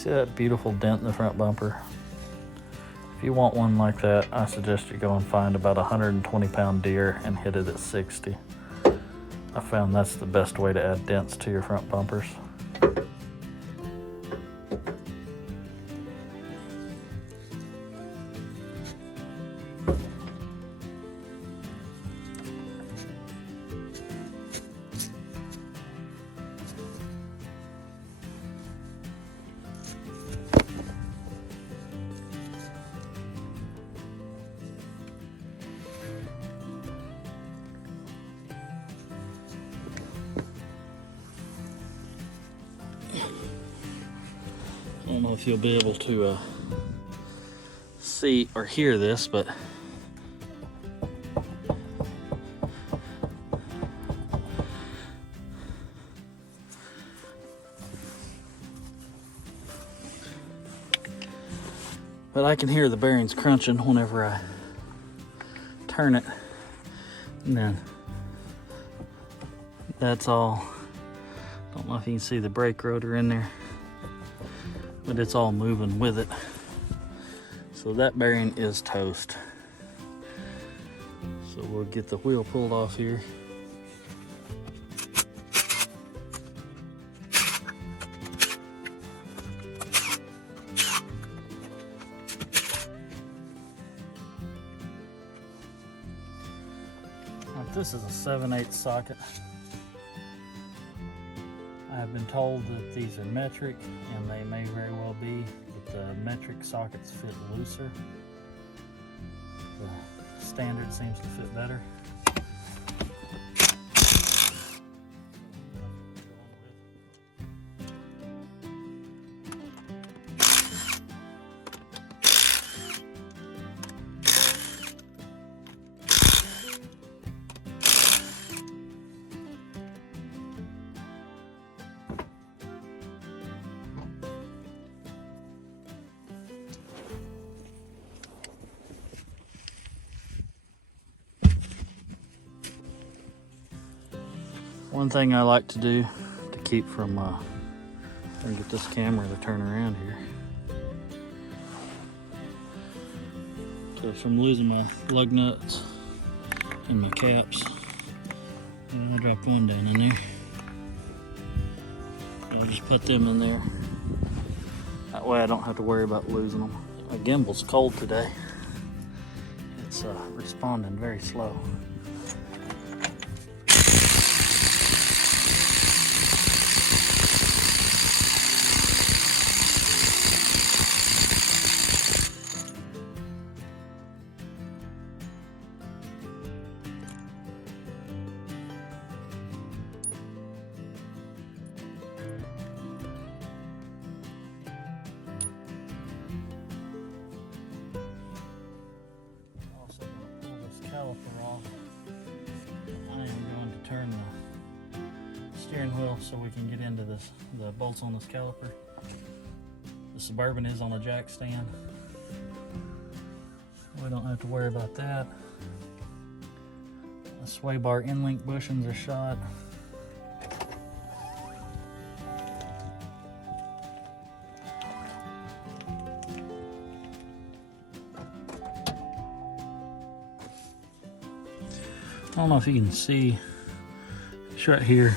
See that beautiful dent in the front bumper? If you want one like that, I suggest you go and find about a 120-pound deer and hit it at 60. I found that's the best way to add dents to your front bumpers. I don't know if you'll be able to see or hear this, but I can hear the bearings crunching whenever I turn it. And then that's all. Don't know if you can see the brake rotor in there, but it's all moving with it. So that bearing is toast. So we'll get the wheel pulled off here. This is a 7/8 socket. I have been told that these are metric, and they may very well be, but the metric sockets fit looser. The standard seems to fit better. One thing I like to do to keep from, get this camera to turn around here. So from losing my lug nuts and my caps, I dropped one down in there. I'll just put them in there. That way I don't have to worry about losing them. My gimbal's cold today. It's responding very slow. Caliper off. I am going to turn the steering wheel so we can get into the bolts on this caliper. The Suburban is on a jack stand. We don't have to worry about that. The sway bar end link bushings are shot. I don't know if you can see, it's right here.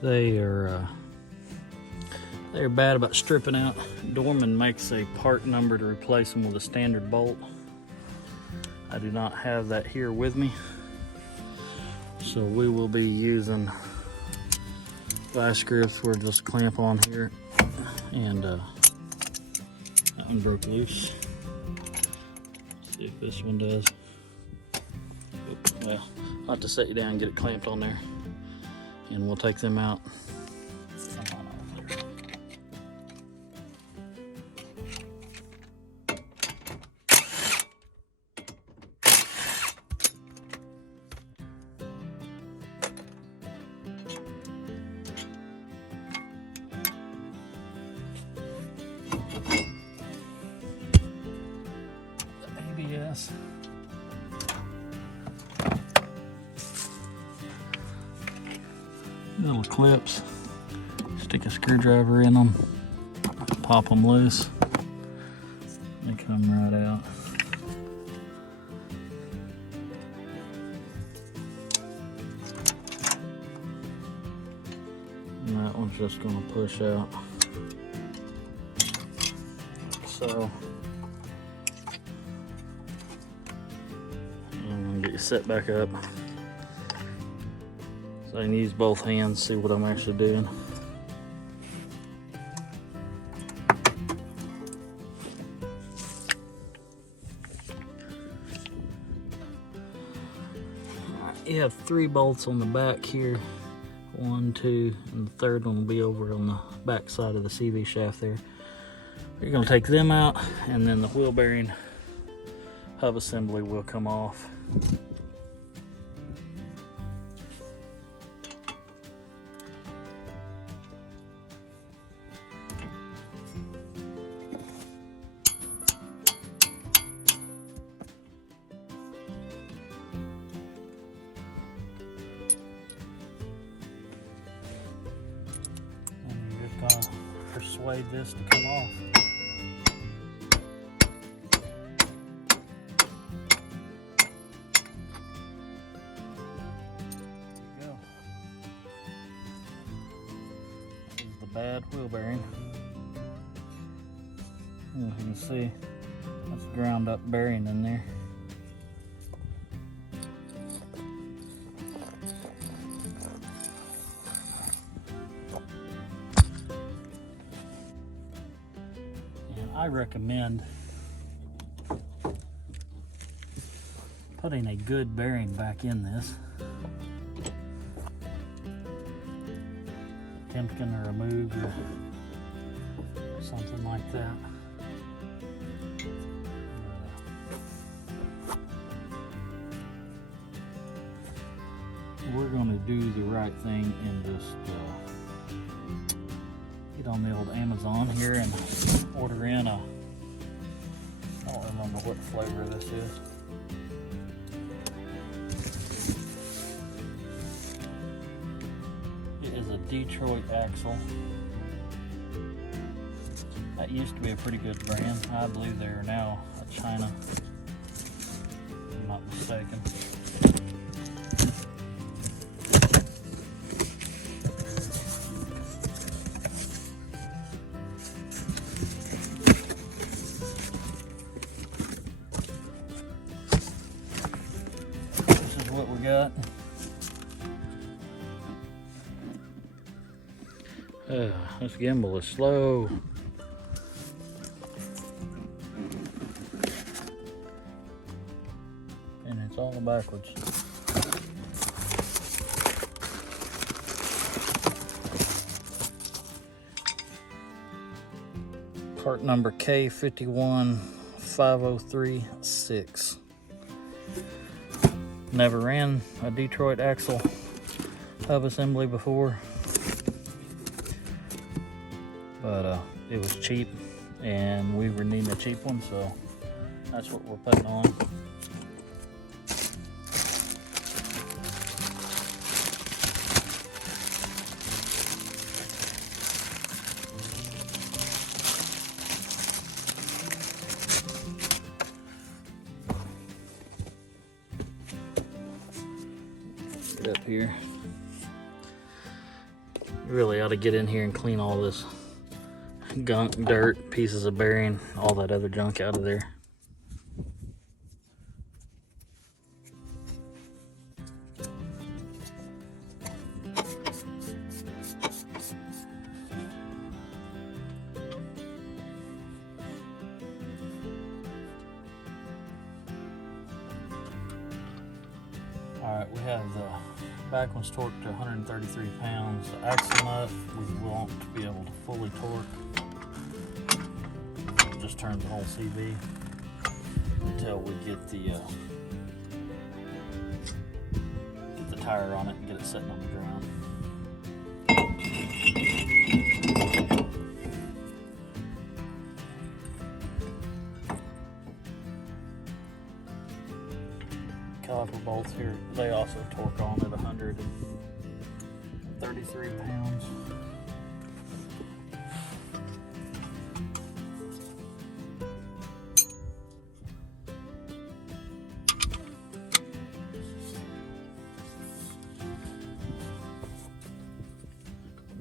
They're bad about stripping out. Dorman makes a part number to replace them with a standard bolt. I do not have that here with me, so we will be using vice grips. We'll just clamp on here, and that one broke loose. Let's see if this one does. Well, I'll have to set you down and get it clamped on there, and we'll take them out. The ABS. Little clips, stick a screwdriver in them. pop them loose. They come right out. And that one's just going to push out. So, I'm going to get you set back up. So I can use both hands, see what I'm actually doing. You have 3 bolts on the back here. 1, 2, and the third one will be over on the back side of the CV shaft there. You're going to take them out, and then the wheel bearing hub assembly will come off. Gonna persuade this to come off. There you go. This is the bad wheel bearing. As you can see, that's a ground up bearing in there. I recommend putting a good bearing back in this. Attempting to remove or something like that. We're going to do the right thing and just get on the old Amazon here and order in a, I don't remember what flavor this is. It is a Detroit axle. That used to be a pretty good brand. I believe they are now a China, if I'm not mistaken. What we got. This gimbal is slow. And it's all backwards. Part number K51503-6. Never ran a Detroit axle hub assembly before, but it was cheap and we were needing a cheap one, so that's what we're putting on. Up here. You really ought to get in here and clean all this gunk, dirt, pieces of bearing, all that other junk out of there. Alright, we have the back one's torqued to 133 pounds. The axle nut we won't be able to fully torque. It just turns the whole CV until we get the tire on it and get it sitting on the ground. Caliper bolts here, they also torque on at 133 pounds.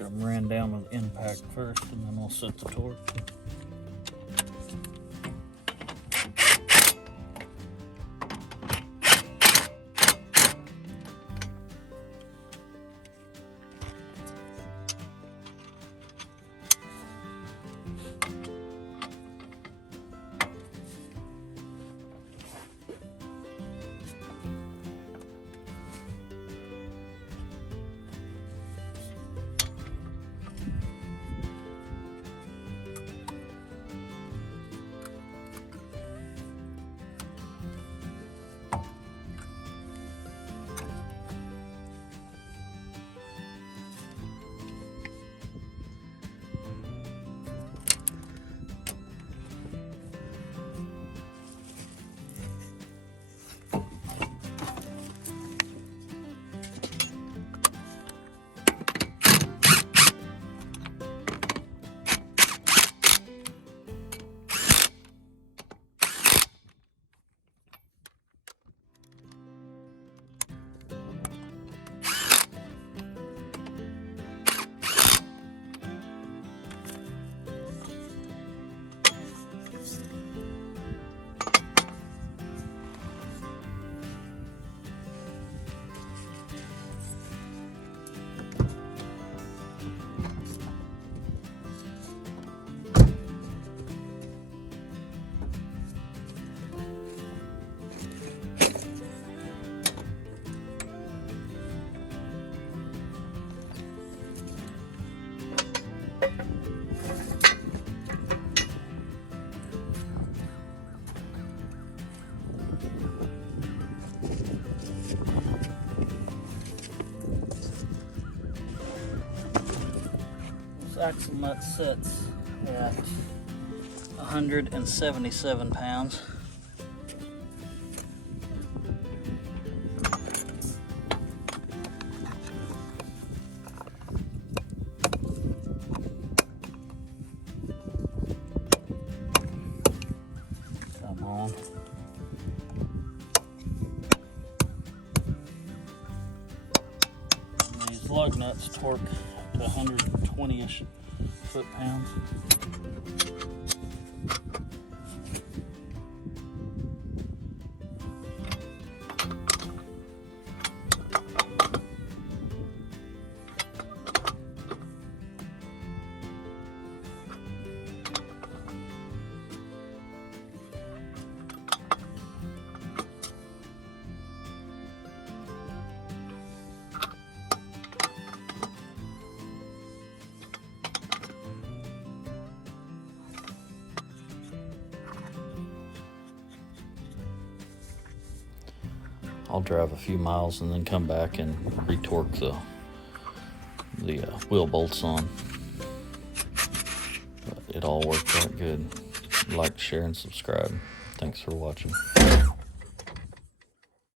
Get them ran down with impact first, and then we'll set the torque. Axle nut sits at 177 pounds. Come on. And these lug nuts torque to 120-ish foot-pounds. I'll drive a few miles and then come back and retorque the wheel bolts on. But it all worked out good. Like, share, and subscribe. Thanks for watching.